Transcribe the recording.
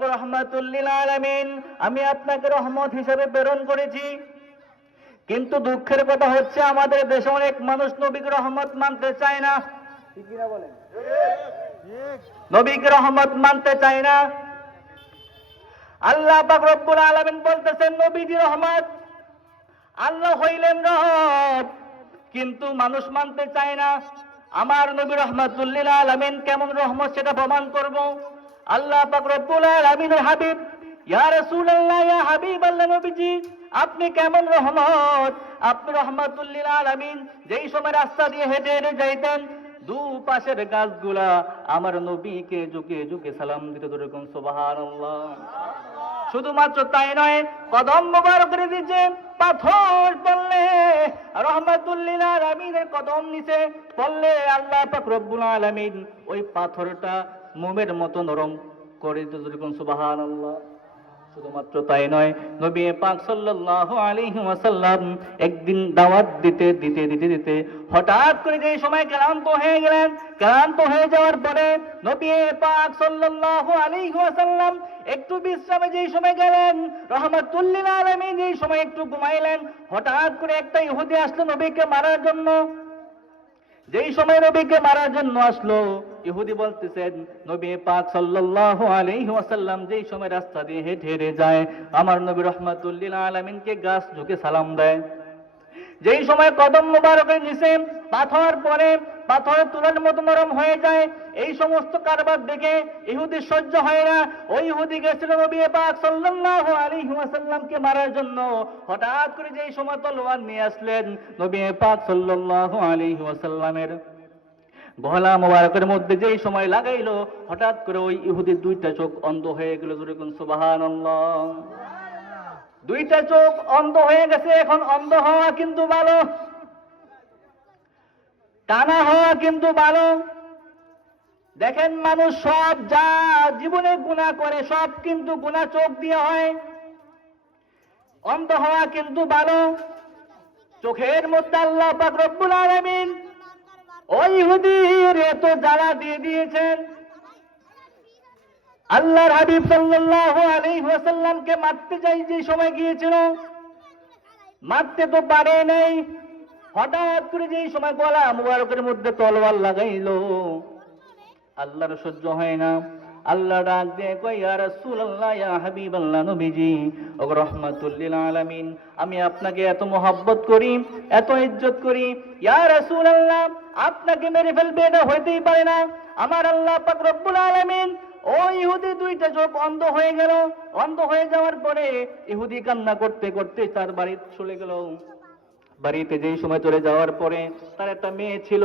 রহমাতুল্লিল আলামিন, আমি আপনাকে রহমত হিসেবে প্রেরণ করেছি। কিন্তু দুঃখের কথা হচ্ছে, আমাদের দেশে অনেক মানুষ নবীকে রহমত মানতে চায় না। নবীকে রহমত মানতে চায় না। আল্লাহ রব্বুল আলামিন বলতেছেন, নবীজি রহমত, আল্লাহ হইলেন রহমত, কিন্তু মানুষ মানতে চায় না। আমার নবী রহমাতুল্লিল আলামিন কেমন রহমত সেটা প্রমাণ করব। আল্লাহ রব্বুল আলামিনের হাবিব, ইয়া রাসূলুল্লাহ, ইয়া হাবিব নবীজি, আপনি কেমন রহমত? আপনি রহমাতুল্লিল আলামিন, যেই সময় রাস্তা দিয়ে হেঁটে হেঁটে যাইতেন দু পাশের গাছগুলা আমার নবীকে ঝুঁকে ঝুঁকে সালাম দিতে শুধুমাত্র তাই নয়, কদম মোবারকের নিচে পাথর পড়লে, রহমাতুল্লিল আলামিনের কদম নিচে পড়লে আল্লাহ পাক রব্বুল আলামিন ওই পাথরটা মোমের মতো নরম করে যেরকম সুবহানাল্লাহ। শুধুমাত্র তাই নয়, নবী পাক সাল্লাল্লাহু আলাইহি ওয়াসাল্লাম একদিন দাওয়াত দিতে দিতে দিতে দিতে হঠাৎ করে যে সময় ক্লান্ত হয়ে গেলেন, ক্লান্ত হয়ে যাওয়ার পরে নবী পাক সাল্লাল্লাহু আলাইহি ওয়াসাল্লাম একটু বিশ্রামে যেই সময় গেলেন, রহমাতুল্লিল আলামিন যেই সময় একটু ঘুমাইলেন, হঠাৎ করে একটা ইহুদি আসলো নবীকে মারার জন্য। যেই সময় নবীকে মারার জন্য আসলো, ইহুদি বলতেছেন নবী পাক সাল্লাল্লাহু আলাইহি ওয়াসাল্লাম যেই সময় রাস্তা দিয়ে হেঁটে হেঁটে যায়, আমার নবী রহমাতুল্লিল আলামিনকে গাছ ঝুঁকে সালাম দেয়। যেই সময় কদম মোবারকের নিচে পাথর পরে পাথর তুলার মতো নরম হয়ে যায়। এই সমস্ত কারবার দেখে ইহুদি সহ্য হয় না। ওই ইহুদি গেছিল নবী পাক সাল্লাল্লাহু আলাইহি ওয়াসাল্লামকে মারার জন্য। হঠাৎ করে যেই সময় তলোয়ার নিয়ে আসলেন নবী পাক সাল্লাল্লাহু আলাইহি ওয়াসাল্লামের। গলা মোবারকের মধ্যে যেই সময় লাগাইলো হঠাৎ করে ওই ইহুদির দুইটা চোখ অন্ধ হয়ে গেল। যেরকম সুবহানাল্লাহ। দুইটা চোখ অন্ধ হয়ে গেছে এখন অন্ধ হওয়া কিন্তু ভালো। টানা হওয়া কিন্তু ভালো। দেখেন মানুষ সব যা জীবনে গুণা করে, সব কিন্তু গুণা চোখ দিয়ে হয়। অন্ধ হওয়া কিন্তু ভালো। চোখের মধ্যে আল্লাহ পাক আলামিন ওই হুদির এত জ্বালা দিয়ে দিয়েছেন। আল্লাহর হাবিব সাল্লাল্লাহু আলাইহি ওয়াসাল্লামকে মারতে যাই যে সময় গিয়েছিল, মারতে তো পারে নাই। হঠাৎ করে যেই সময় গলা মুবারকের মধ্যে তলোয়ার লাগাইলো। আল্লাহর সহ্য হয় না। আল্লাহ ডাক দিয়ে, কই ইয়া রাসূলুল্লাহ, ইয়া হাবিবাল্লাহ নবীজি, ও রাহমাতুল লিল আলামিন, আমি আপনাকে এত মোহাব্বত করি, এত ইজ্জত করি। ইয়া রাসূলুল্লাহ, আপনাকে মেরে ফেলবে এটা হইতেই পারে না। আমার আল্লাহ পাক রব্বুল আলামিন, ও ইহুদি দুইটা চোখ অন্ধ হয়ে গেল। অন্ধ হয়ে যাওয়ার পরে ইহুদি কান্না করতে করতে তার বাড়ি চলে গেল। বাড়িতে যেই সময় চলে যাওয়ার পরে তার একটা মেয়ে ছিল।